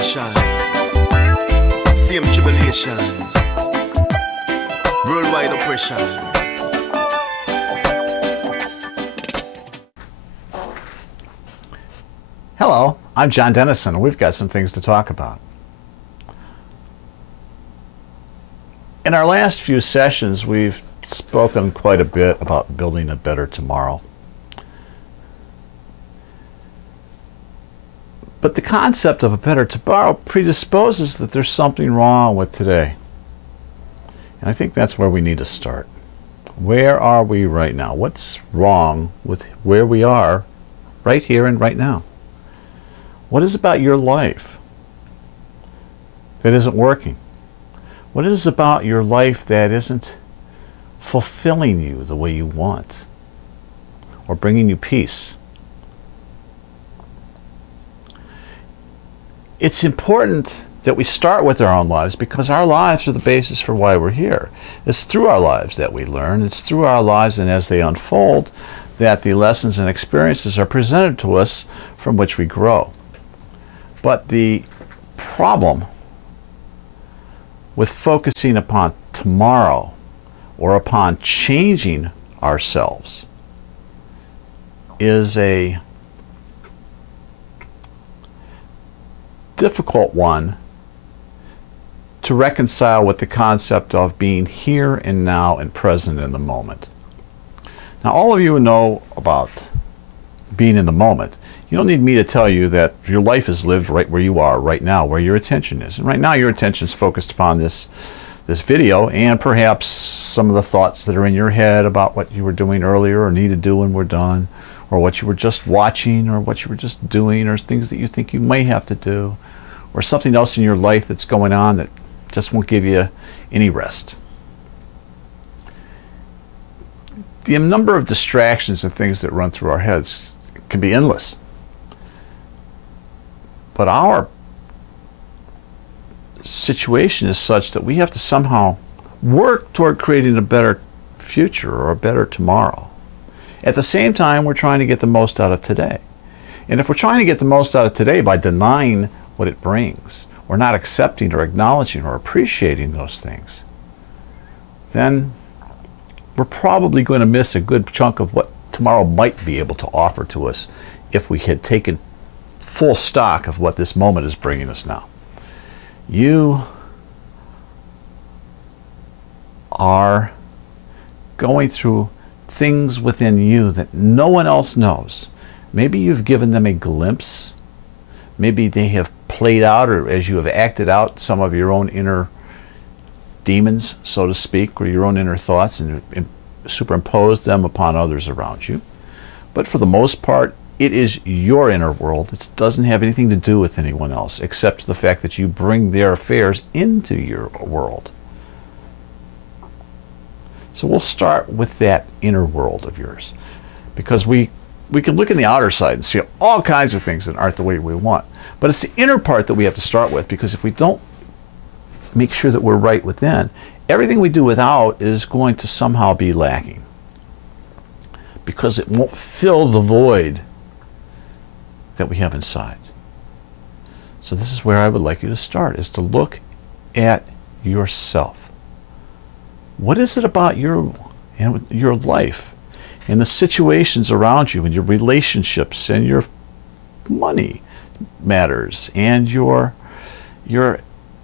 salvation, same tribulation, worldwide oppression. Hello, I'm John Dennison, and we've got some things to talk about. In our last few sessions, we've spoken quite a bit about building a better tomorrow. But the concept of a better tomorrow predisposes that there's something wrong with today. And I think that's where we need to start. Where are we right now? What's wrong with where we are right here and right now? What is about your life that isn't working? What is about your life that isn't fulfilling you the way you want or bringing you peace? It's important that we start with our own lives, because our lives are the basis for why we're here. It's through our lives that we learn. It's through our lives, and as they unfold, that the lessons and experiences are presented to us from which we grow. But the problem with focusing upon tomorrow or upon changing ourselves is a difficult one to reconcile with the concept of being here and now and present in the moment. Now, all of you know about being in the moment. You don't need me to tell you that your life is lived right where you are right now, where your attention is. And right now your attention is focused upon this video, and perhaps some of the thoughts that are in your head about what you were doing earlier or need to do when we're done, or what you were just watching, or what you were just doing, or things that you think you may have to do, or something else in your life that's going on that just won't give you any rest. The number of distractions and things that run through our heads can be endless. But our situation is such that we have to somehow work toward creating a better future or a better tomorrow. At the same time, we're trying to get the most out of today. And if we're trying to get the most out of today by denying what it brings, or not accepting or acknowledging or appreciating those things, then we're probably going to miss a good chunk of what tomorrow might be able to offer to us if we had taken full stock of what this moment is bringing us now. You are going through things within you that no one else knows. Maybe you've given them a glimpse. Maybe they have played out, or as you have acted out some of your own inner demons, so to speak, or your own inner thoughts, and superimposed them upon others around you. But for the most part, it is your inner world. It doesn't have anything to do with anyone else, except the fact that you bring their affairs into your world. So we'll start with that inner world of yours, because we can look in the outer side and see all kinds of things that aren't the way we want. But it's the inner part that we have to start with, because if we don't make sure that we're right within, everything we do without is going to somehow be lacking, because it won't fill the void that we have inside. So this is where I would like you to start, is to look at yourself. What is it about your life and the situations around you and your relationships and your money matters and your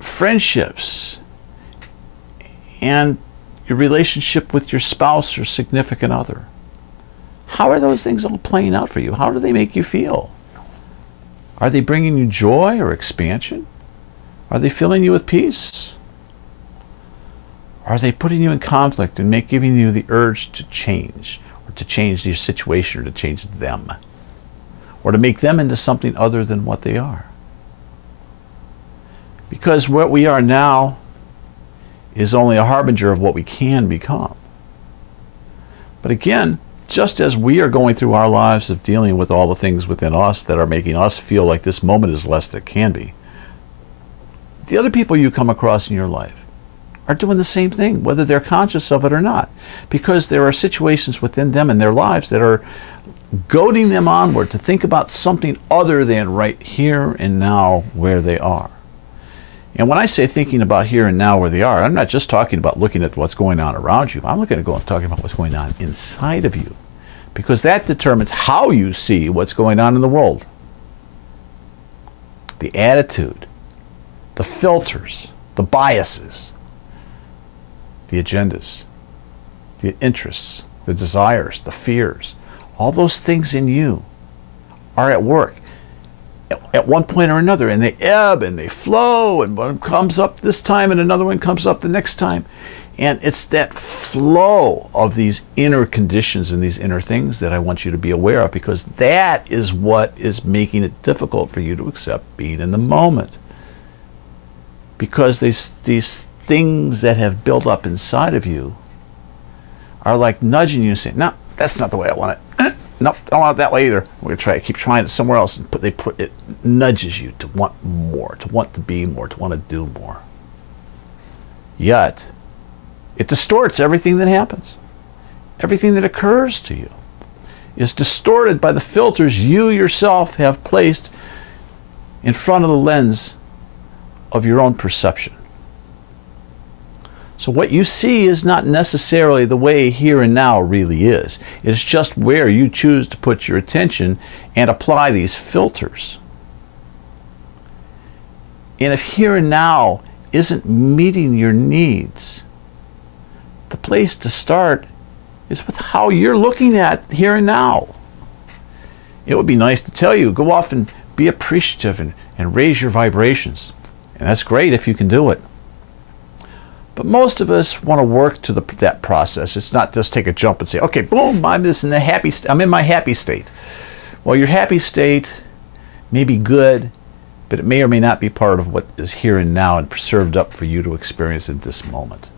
friendships and your relationship with your spouse or significant other? How are those things all playing out for you? How do they make you feel? Are they bringing you joy or expansion? Are they filling you with peace? Are they putting you in conflict and giving you the urge to change, or to change your situation, or to change them, or to make them into something other than what they are? Because what we are now is only a harbinger of what we can become. But again, just as we are going through our lives of dealing with all the things within us that are making us feel like this moment is less than it can be, the other people you come across in your life are doing the same thing, whether they're conscious of it or not, because there are situations within them in their lives that are goading them onward to think about something other than right here and now where they are. And when I say thinking about here and now where they are, I'm not just talking about looking at what's going on around you. I'm talking about what's going on inside of you, because that determines how you see what's going on in the world. The attitude, the filters, the biases, the agendas, the interests, the desires, the fears, all those things in you are at work at one point or another, and they ebb and they flow, and one comes up this time and another one comes up the next time. And it's that flow of these inner conditions and these inner things that I want you to be aware of, because that is what is making it difficult for you to accept being in the moment. Because these things that have built up inside of you are like nudging you and saying, no, that's not the way I want it. Nope, I don't want it that way either. We're going to keep trying it somewhere else. And it nudges you to want more, to want to be more, to want to do more. Yet, it distorts everything that happens. Everything that occurs to you is distorted by the filters you yourself have placed in front of the lens of your own perception. So what you see is not necessarily the way here and now really is. It's just where you choose to put your attention and apply these filters. And if here and now isn't meeting your needs, the place to start is with how you're looking at here and now. It would be nice to tell you, go off and be appreciative and raise your vibrations. And that's great if you can do it. But most of us want to work to that process. It's not just take a jump and say, okay, boom, I'm in my happy state. Well, your happy state may be good, but it may or may not be part of what is here and now and served up for you to experience in this moment.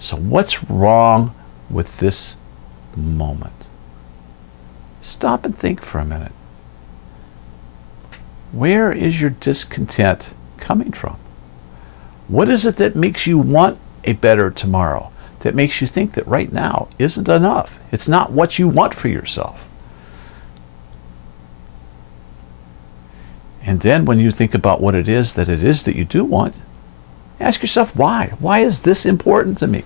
So what's wrong with this moment? Stop and think for a minute. Where is your discontent coming from? What is it that makes you want a better tomorrow? That makes you think that right now isn't enough? It's not what you want for yourself. And then when you think about what it is that you do want, ask yourself why. Why is this important to me?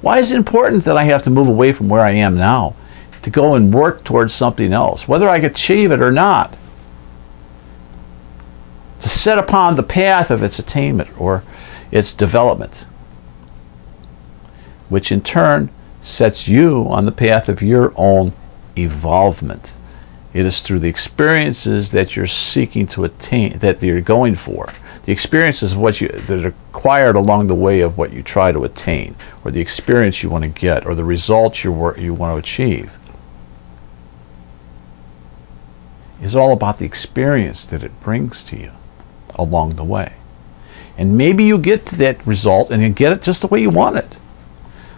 Why is it important that I have to move away from where I am now to go and work towards something else, whether I achieve it or not? To set upon the path of its attainment or its development, which in turn sets you on the path of your own evolvement. It is through the experiences that you're seeking to attain, that you're going for, the experiences of that are acquired along the way of what you try to attain, or the experience you want to get, or the results you want to achieve. It's all about the experience that it brings to you along the way. And maybe you get to that result and you get it just the way you want it.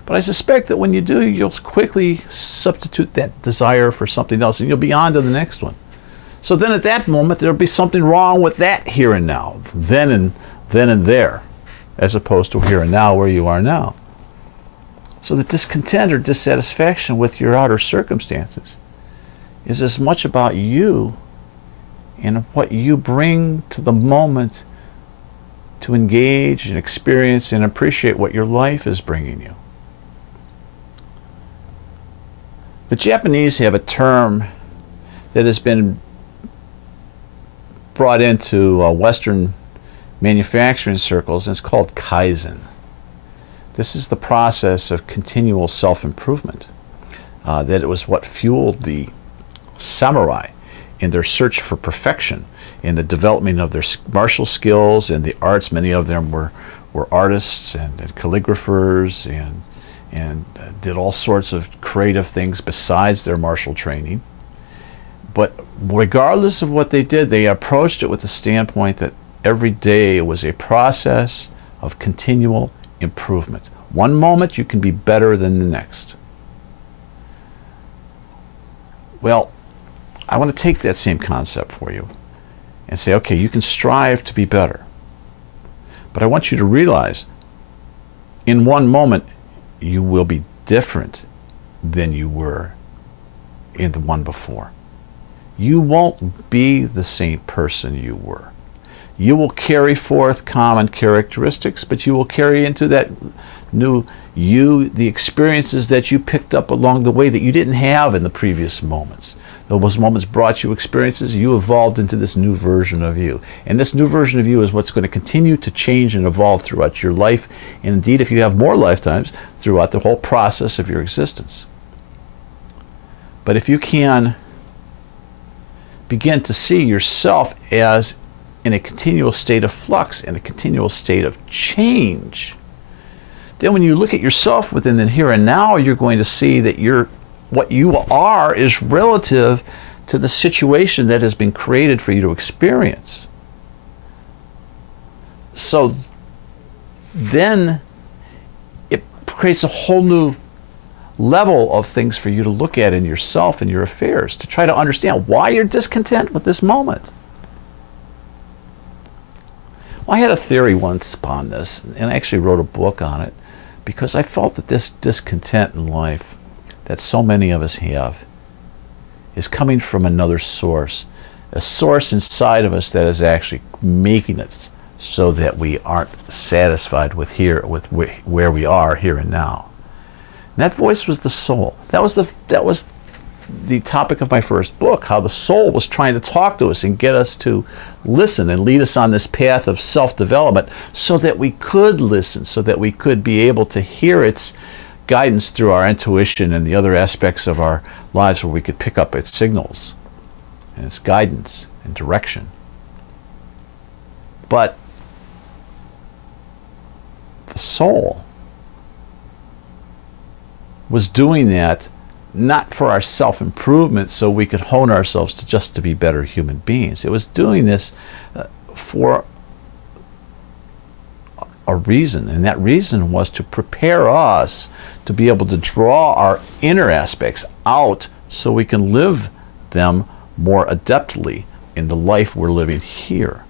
But I suspect that when you do, you'll quickly substitute that desire for something else and you'll be on to the next one. So then at that moment, there'll be something wrong with that here and now, then and there, as opposed to here and now where you are now. So the discontent or dissatisfaction with your outer circumstances is as much about you and what you bring to the moment to engage and experience and appreciate what your life is bringing you. The Japanese have a term that has been brought into Western manufacturing circles, and it's called Kaizen. This is the process of continual self-improvement. That it was what fueled the samurai in their search for perfection, in the development of their martial skills and the arts. Many of them were artists and calligraphers and did all sorts of creative things besides their martial training. But regardless of what they did, they approached it with the standpoint that every day was a process of continual improvement. One moment you can be better than the next. Well, I want to take that same concept for you and say, okay, you can strive to be better. But I want you to realize in one moment, you will be different than you were in the one before. You won't be the same person you were. You will carry forth common characteristics, but you will carry into that new you the experiences that you picked up along the way that you didn't have in the previous moments. Those moments brought you experiences. You evolved into this new version of you. And this new version of you is what's going to continue to change and evolve throughout your life, and indeed, if you have more lifetimes, throughout the whole process of your existence. But if you can begin to see yourself as in a continual state of flux, in a continual state of change, then when you look at yourself within the here and now, you're going to see that what you are is relative to the situation that has been created for you to experience. So then it creates a whole new level of things for you to look at in yourself and your affairs, to try to understand why you're discontent with this moment. Well, I had a theory once upon this, and I actually wrote a book on it, because I felt that this discontent in life that so many of us have is coming from another source, a source inside of us that is actually making it so that we aren't satisfied with where we are here and now. And that voice was the soul. That was the topic of my first book, how the soul was trying to talk to us and get us to listen and lead us on this path of self-development so that we could listen, so that we could be able to hear its guidance through our intuition and the other aspects of our lives where we could pick up its signals and its guidance and direction. But the soul was doing that not for our self-improvement so we could hone ourselves to be better human beings. It was doing this for a reason, and that reason was to prepare us to be able to draw our inner aspects out so we can live them more adeptly in the life we're living here.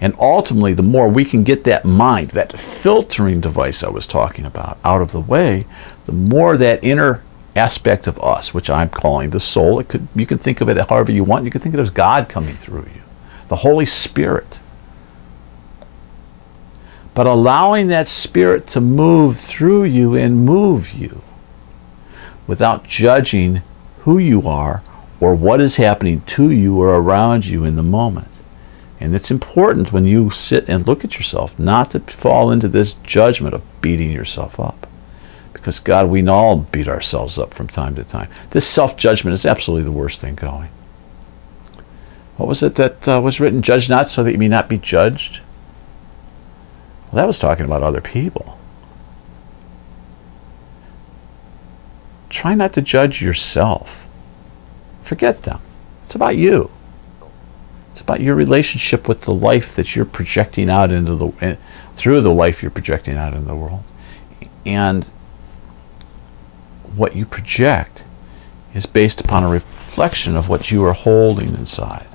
And ultimately, the more we can get that mind, that filtering device I was talking about, out of the way, the more that inner aspect of us, which I'm calling the soul, you can think of it however you want. You can think of it as God coming through you, the Holy Spirit. But allowing that Spirit to move through you and move you without judging who you are or what is happening to you or around you in the moment. And it's important when you sit and look at yourself not to fall into this judgment of beating yourself up. Because God, we all beat ourselves up from time to time. This self-judgment is absolutely the worst thing going. What was it that was written? Judge not so that you may not be judged. Well, that was talking about other people. Try not to judge yourself. Forget them. It's about you. It's about your relationship with the life that you're projecting out into through the life you're projecting out in the world. And what you project is based upon a reflection of what you are holding inside.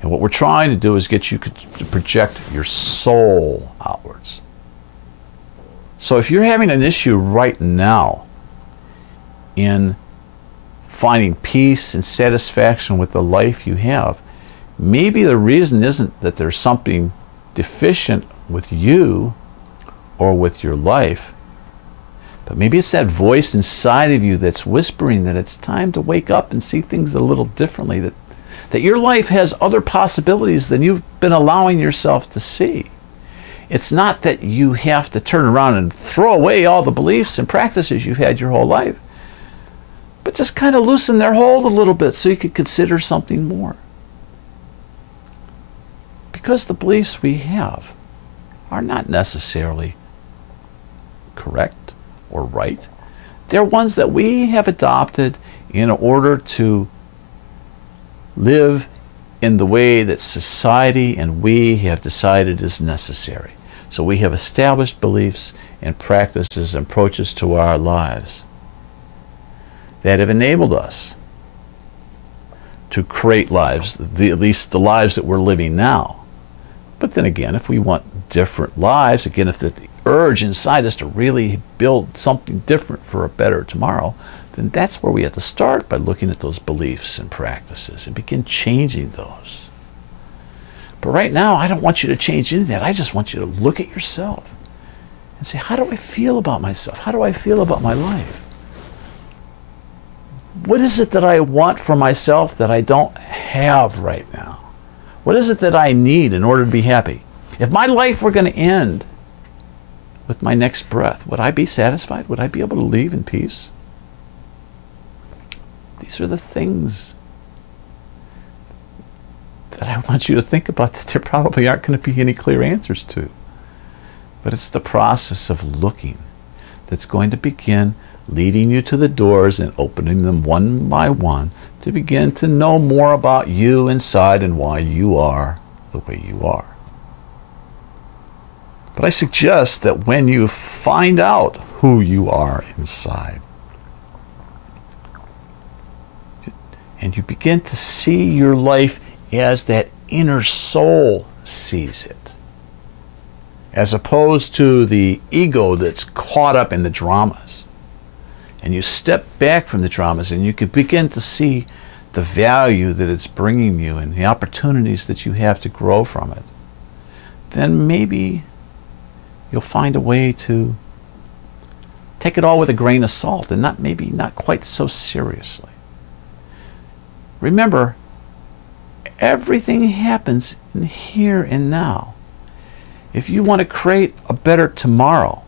And what we're trying to do is get you to project your soul outwards. So if you're having an issue right now in finding peace and satisfaction with the life you have, maybe the reason isn't that there's something deficient with you or with your life, but maybe it's that voice inside of you that's whispering that it's time to wake up and see things a little differently, that your life has other possibilities than you've been allowing yourself to see. It's not that you have to turn around and throw away all the beliefs and practices you've had your whole life, but just kind of loosen their hold a little bit so you could consider something more. Because the beliefs we have are not necessarily correct or right. They're ones that we have adopted in order to live in the way that society and we have decided is necessary. So we have established beliefs and practices and approaches to our lives that have enabled us to create lives, at least the lives that we're living now. But then again, if we want different lives, again, if the urge inside us to really build something different for a better tomorrow, then that's where we have to start, by looking at those beliefs and practices and begin changing those. But right now, I don't want you to change any of that. I just want you to look at yourself and say, how do I feel about myself? How do I feel about my life? What is it that I want for myself that I don't have right now? What is it that I need in order to be happy? If my life were going to end with my next breath, would I be satisfied? Would I be able to leave in peace? These are the things that I want you to think about, that there probably aren't going to be any clear answers to. But it's the process of looking that's going to begin leading you to the doors and opening them one by one to begin to know more about you inside and why you are the way you are. But I suggest that when you find out who you are inside, and you begin to see your life as that inner soul sees it, as opposed to the ego that's caught up in the dramas, and you step back from the dramas and you can begin to see the value that it's bringing you and the opportunities that you have to grow from it, then maybe you'll find a way to take it all with a grain of salt and not quite so seriously. Remember, everything happens in the here and now. If you want to create a better tomorrow,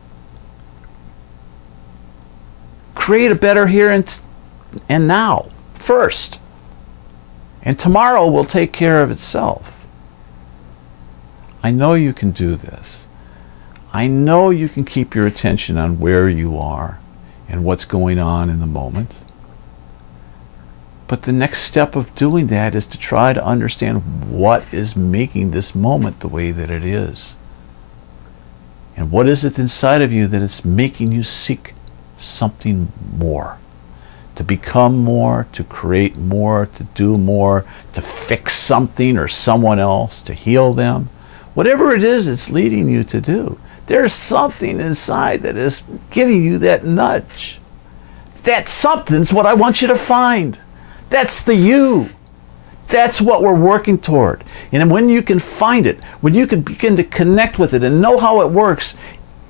create a better here and now first. And tomorrow will take care of itself. I know you can do this. I know you can keep your attention on where you are and what's going on in the moment. But the next step of doing that is to try to understand what is making this moment the way that it is. And what is it inside of you that is making you seek something more? To become more, to create more, to do more, to fix something or someone else, to heal them. Whatever it is it's leading you to do, there's something inside that is giving you that nudge. That something's what I want you to find. That's the you. That's what we're working toward. And when you can find it, when you can begin to connect with it and know how it works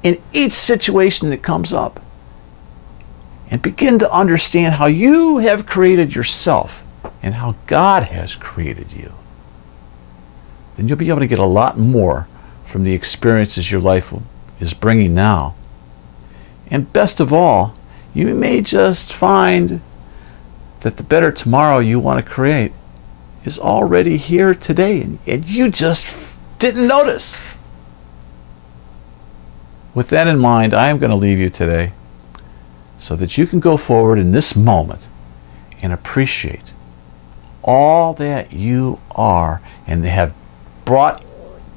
in each situation that comes up, and begin to understand how you have created yourself and how God has created you, then you'll be able to get a lot more from the experiences your life is bringing now. And best of all, you may just find that the better tomorrow you want to create is already here today, and you just didn't notice. With that in mind, I am going to leave you today so that you can go forward in this moment and appreciate all that you are and have brought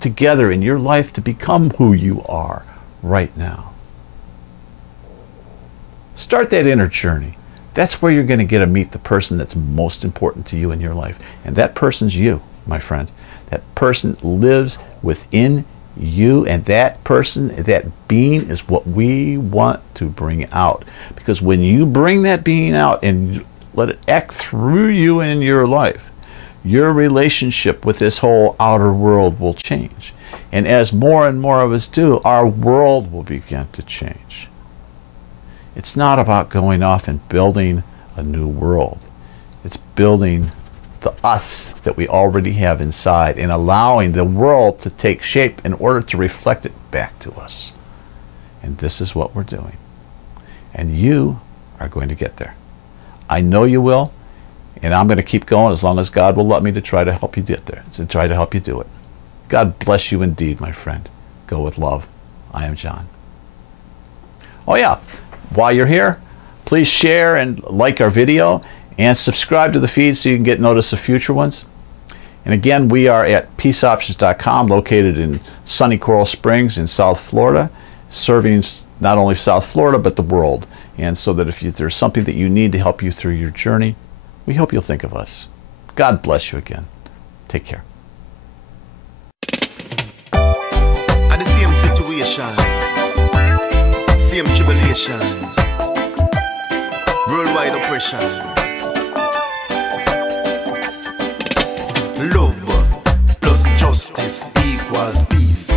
together in your life to become who you are right now. Start that inner journey. That's where you're going to get to meet the person that's most important to you in your life. And that person's you, my friend. That person lives within you, and that person, that being, is what we want to bring out. Because when you bring that being out and let it act through you in your life, your relationship with this whole outer world will change. And as more and more of us do, our world will begin to change. It's not about going off and building a new world. It's building the us that we already have inside and allowing the world to take shape in order to reflect it back to us. And this is what we're doing. And you are going to get there. I know you will, and I'm going to keep going as long as God will let me to try to help you get there, to try to help you do it. God bless you indeed, my friend. Go with love. I am John. Oh yeah, while you're here, please share and like our video and subscribe to the feed so you can get notice of future ones. And again, we are at PeaceOptions.com, located in sunny Coral Springs in South Florida, serving not only South Florida but the world. And so that if there's something that you need to help you through your journey, we hope you'll think of us. God bless you again. Take care. At the same situation, same tribulation, worldwide oppression. Love plus justice equals peace.